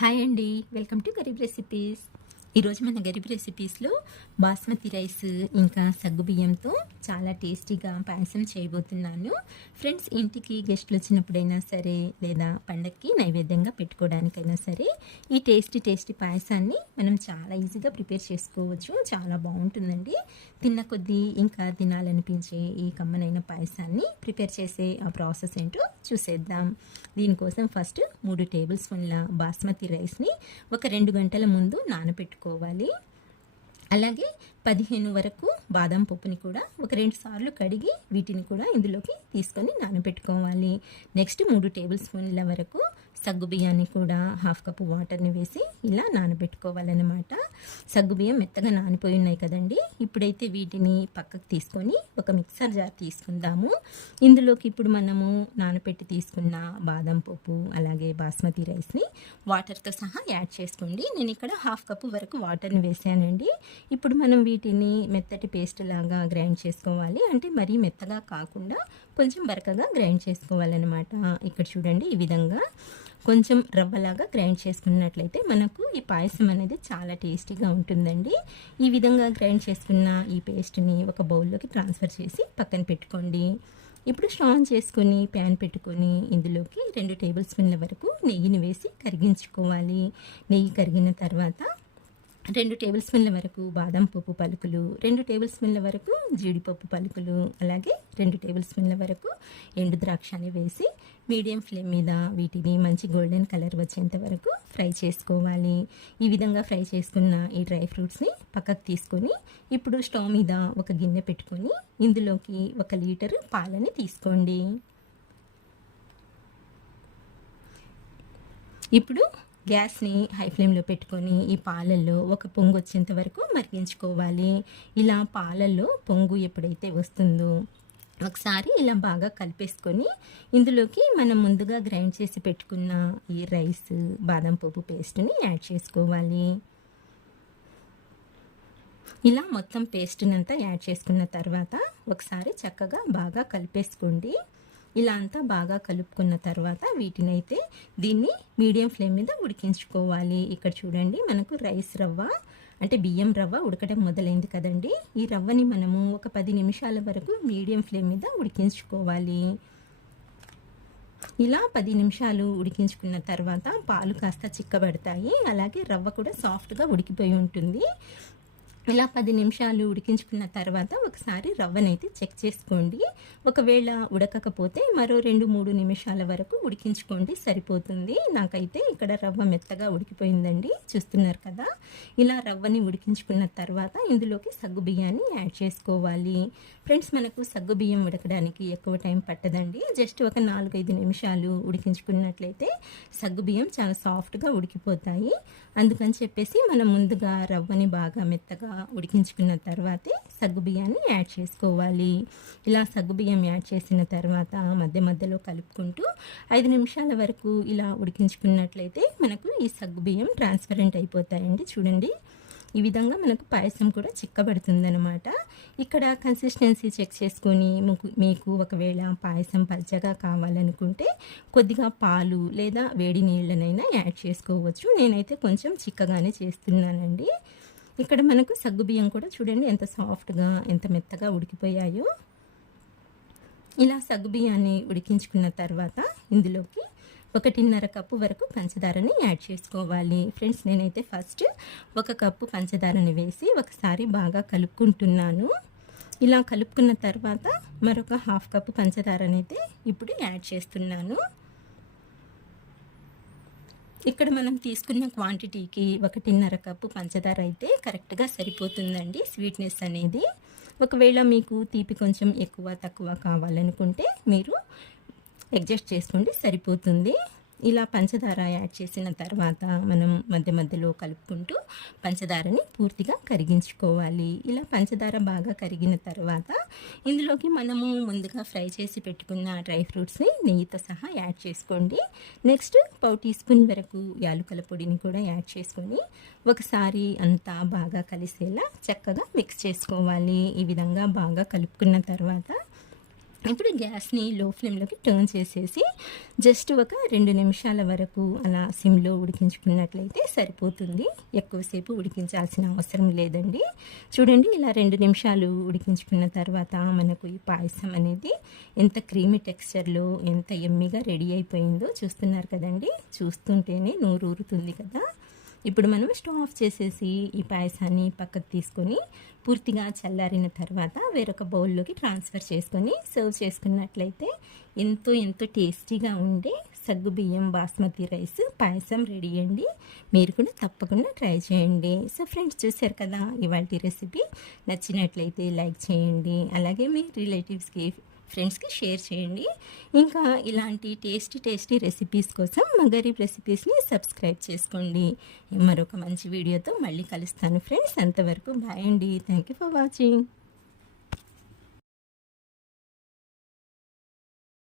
Hi అండి, welcome to Garib recipes. ఈరోజు మన గరీబ్ రెసిపీస్లో బాస్మతి రైస్ ఇంకా సగ్గుబియ్యంతో చాలా టేస్టీగా పాయసం చేయబోతున్నాను. ఫ్రెండ్స్, ఇంటికి గెస్ట్లు వచ్చినప్పుడైనా సరే లేదా పండగకి నైవేద్యంగా పెట్టుకోవడానికైనా సరే ఈ టేస్టీ పాయసాన్ని మనం చాలా ఈజీగా ప్రిపేర్ చేసుకోవచ్చు. చాలా బాగుంటుందండి. తిన్న కొద్దీ ఇంకా తినాలనిపించే ఈ కమ్మనైన పాయసాన్ని ప్రిపేర్ చేసే ఆ ప్రాసెస్ ఏంటో చూసేద్దాం. దీనికోసం ఫస్ట్ 3 టేబుల్ స్పూన్ల బాస్మతి రైస్ని ఒక 2 గంటల ముందు నానబెట్టుకోవాలి. అలాగే 15 వరకు బాదం పప్పుని కూడా ఒక 2 సార్లు కడిగి వీటిని కూడా ఇందులోకి తీసుకొని నానబెట్టుకోవాలి. నెక్స్ట్ 3 టేబుల్ స్పూన్ల వరకు సగ్గుబియ్యాన్ని కూడా 1/2 కప్పు వాటర్ని వేసి ఇలా నానబెట్టుకోవాలన్నమాట. సగ్గుబియ్యం మెత్తగా నానిపోయి ఉన్నాయి కదండి. ఇప్పుడైతే వీటిని పక్కకు తీసుకొని ఒక మిక్సర్ జార్ తీసుకుందాము. ఇందులోకి ఇప్పుడు మనము నానబెట్టి తీసుకున్న బాదం పప్పు అలాగే బాస్మతి రైస్ని వాటర్తో సహా యాడ్ చేసుకోండి. నేను ఇక్కడ 1/2 కప్పు వరకు వాటర్ని వేసానండి. ఇప్పుడు మనం వీటిని మెత్తటి పేస్ట్ లాగా గ్రైండ్ చేసుకోవాలి. అంటే మరీ మెత్తగా కాకుండా కొంచెం బరకగా గ్రైండ్ చేసుకోవాలన్నమాట. ఇక్కడ చూడండి, ఈ విధంగా కొంచెం రవ్వలాగా గ్రైండ్ చేసుకున్నట్లయితే మనకు ఈ పాయసం అనేది చాలా టేస్టీగా ఉంటుందండి. ఈ విధంగా గ్రైండ్ చేసుకున్న ఈ పేస్ట్ని ఒక బౌల్లోకి ట్రాన్స్ఫర్ చేసి పక్కన పెట్టుకోండి. ఇప్పుడు స్టవ్ ఆన్ చేసుకొని ప్యాన్ పెట్టుకొని ఇందులోకి 2 టేబుల్ స్పూన్ల వరకు నెయ్యిని వేసి కరిగించుకోవాలి. నెయ్యి కరిగిన తర్వాత 2 టేబుల్ స్పూన్ల వరకు బాదం పప్పు పలుకులు, 2 టేబుల్ స్పూన్ల వరకు జీడిపప్పు పలుకులు, అలాగే 2 టేబుల్ స్పూన్ల వరకు ఎండు ద్రాక్షని వేసి మీడియం ఫ్లేమ్ మీద వీటిని మంచి గోల్డెన్ కలర్ వచ్చేంత వరకు ఫ్రై చేసుకోవాలి. ఈ విధంగా ఫ్రై చేసుకున్న ఈ డ్రై ఫ్రూట్స్ని పక్కకు తీసుకొని ఇప్పుడు స్టవ్ మీద ఒక గిన్నె పెట్టుకొని ఇందులోకి 1 లీటరు పాలని తీసుకోండి. ఇప్పుడు గ్యాస్ని హై ఫ్లేమ్లో పెట్టుకొని ఈ పాలల్లో ఒక పొంగు వచ్చేంత వరకు మరిగించుకోవాలి. ఇలా పాలల్లో పొంగు ఎప్పుడైతే వస్తుందో ఒకసారి ఇలా బాగా కలిపేసుకొని ఇందులోకి మనం ముందుగా గ్రైండ్ చేసి పెట్టుకున్న ఈ రైస్ బాదం పప్పు పేస్ట్ని యాడ్ చేసుకోవాలి. ఇలా మొత్తం పేస్ట్నంతా యాడ్ చేసుకున్న తర్వాత ఒకసారి చక్కగా బాగా కలిపేసుకోండి. ఇలా అంతా బాగా కలుపుకున్న తర్వాత వీటినైతే దీన్ని మీడియం ఫ్లేమ్ మీద ఉడికించుకోవాలి. ఇక్కడ చూడండి, మనకు రైస్ రవ్వ అంటే బియ్యం రవ్వ ఉడకడం మొదలైంది కదండి. ఈ రవ్వని మనము ఒక 10 నిమిషాల వరకు మీడియం ఫ్లేమ్ మీద ఉడికించుకోవాలి. ఇలా 10 నిమిషాలు ఉడికించుకున్న తర్వాత పాలు కాస్త చిక్కబడతాయి. అలాగే రవ్వ కూడా సాఫ్ట్గా ఉడికిపోయి ఉంటుంది. ఇలా 10 నిమిషాలు ఉడికించుకున్న తర్వాత ఒకసారి రవ్వనైతే చెక్ చేసుకోండి. ఒకవేళ ఉడకకపోతే మరో 2-3 నిమిషాల వరకు ఉడికించుకోండి, సరిపోతుంది. నాకైతే ఇక్కడ రవ్వ మెత్తగా ఉడికిపోయిందండి, చూస్తున్నారు కదా. ఇలా రవ్వని ఉడికించుకున్న తర్వాత ఇందులోకి సగ్గుబియ్యాన్ని యాడ్ చేసుకోవాలి. ఫ్రెండ్స్, మనకు సగ్గుబియ్యం ఉడకడానికి ఎక్కువ టైం పట్టదండి. జస్ట్ ఒక 4-5 నిమిషాలు ఉడికించుకున్నట్లయితే సగ్గుబియ్యం చాలా సాఫ్ట్గా ఉడికిపోతాయి. అందుకని చెప్పేసి మనం ముందుగా రవ్వని బాగా మెత్తగా ఉడికించుకున్న తర్వాతే సగ్గుబియ్యాన్ని యాడ్ చేసుకోవాలి. ఇలా సగ్గుబియ్యం యాడ్ చేసిన తర్వాత మధ్య మధ్యలో కలుపుకుంటూ 5 నిమిషాల వరకు ఇలా ఉడికించుకున్నట్లయితే మనకు ఈ సగ్గుబియ్యం ట్రాన్స్పరెంట్ అయిపోతాయండి. చూడండి, ఈ విధంగా మనకు పాయసం కూడా చిక్కబడుతుందన్నమాట. ఇక్కడ కన్సిస్టెన్సీ చెక్ చేసుకొని మీకు ఒకవేళ పాయసం పల్చగా కావాలనుకుంటే కొద్దిగా పాలు లేదా వేడి నీళ్ళనైనా యాడ్ చేసుకోవచ్చు. నేనైతే కొంచెం చిక్కగానే చేస్తున్నానండి. ఇక్కడ మనకు సగ్గుబియ్యం కూడా చూడండి ఎంత సాఫ్ట్గా ఎంత మెత్తగా ఉడికిపోయాయో. ఇలా సగ్గుబియ్యాన్ని ఉడికించుకున్న తర్వాత ఇందులోకి 1.5 కప్పు వరకు పంచదారని యాడ్ చేసుకోవాలి. ఫ్రెండ్స్, నేనైతే ఫస్ట్ 1 కప్పు పంచదారని వేసి ఒకసారి బాగా కలుపుకుంటున్నాను. ఇలా కలుపుకున్న తర్వాత మరొక 1/2 కప్పు పంచదారని అయితే ఇప్పుడు యాడ్ చేస్తున్నాను. ఇక్కడ మనం తీసుకున్న క్వాంటిటీకి 1.5 కప్పు పంచదార అయితే కరెక్ట్గా సరిపోతుందండి స్వీట్నెస్ అనేది. ఒకవేళ మీకు తీపి కొంచెం ఎక్కువ తక్కువ కావాలనుకుంటే మీరు అడ్జస్ట్ చేసుకోండి, సరిపోతుంది. ఇలా పంచదార యాడ్ చేసిన తర్వాత మనం మధ్య మధ్యలో కలుపుకుంటూ పంచదారని పూర్తిగా కరిగించుకోవాలి. ఇలా పంచదార బాగా కరిగిన తర్వాత ఇందులోకి మనము ముందుగా ఫ్రై చేసి పెట్టుకున్న డ్రై ఫ్రూట్స్ని నెయ్యితో సహా యాడ్ చేసుకోండి. నెక్స్ట్ 1/4 టీ స్పూన్ వరకు యాలకుల పొడిని కూడా యాడ్ చేసుకొని ఒకసారి అంతా బాగా కలిసేలా చక్కగా మిక్స్ చేసుకోవాలి. ఈ విధంగా బాగా కలుపుకున్న తర్వాత ఇప్పుడు గ్యాస్ని లో ఫ్లేమ్లోకి టర్న్ చేసేసి జస్ట్ ఒక 2 నిమిషాల వరకు అలా సిమ్లో ఉడికించుకున్నట్లయితే సరిపోతుంది. ఎక్కువసేపు ఉడికించాల్సిన అవసరం లేదండి. చూడండి, ఇలా 2 నిమిషాలు ఉడికించుకున్న తర్వాత మనకు ఈ పాయసం అనేది ఎంత క్రీమీ టెక్స్చర్లో ఎంత యమ్మీగా రెడీ అయిపోయిందో చూస్తున్నారు కదండి. చూస్తుంటేనే నోరు ఊరుతుంది కదా. ఇప్పుడు మనం స్టవ్ ఆఫ్ చేసేసి ఈ పాయసాన్ని పక్కకు తీసుకొని పూర్తిగా చల్లారిన తర్వాత వేరొక బౌల్లోకి ట్రాన్స్ఫర్ చేసుకొని సర్వ్ చేసుకున్నట్లయితే ఎంతో ఎంతో టేస్టీగా ఉండే సగ్గుబియ్యం బాస్మతి రైస్ పాయసం రెడీ అండి. మీరు కూడా తప్పకుండా ట్రై చేయండి. సో ఫ్రెండ్స్, చూశారు కదా ఇవాల్టి రెసిపీ. నచ్చినట్లయితే లైక్ చేయండి, అలాగే మీ రిలేటివ్స్కి ఫ్రెండ్స్కి షేర్ చేయండి. ఇంకా ఇలాంటి టేస్టీ రెసిపీస్ కోసం మా గరీబ్ రెసిపీస్ని సబ్స్క్రైబ్ చేసుకోండి. మరొక మంచి వీడియోతో మళ్ళీ కలుస్తాను ఫ్రెండ్స్. అంతవరకు బాయ్ అండి. Thank you for watching.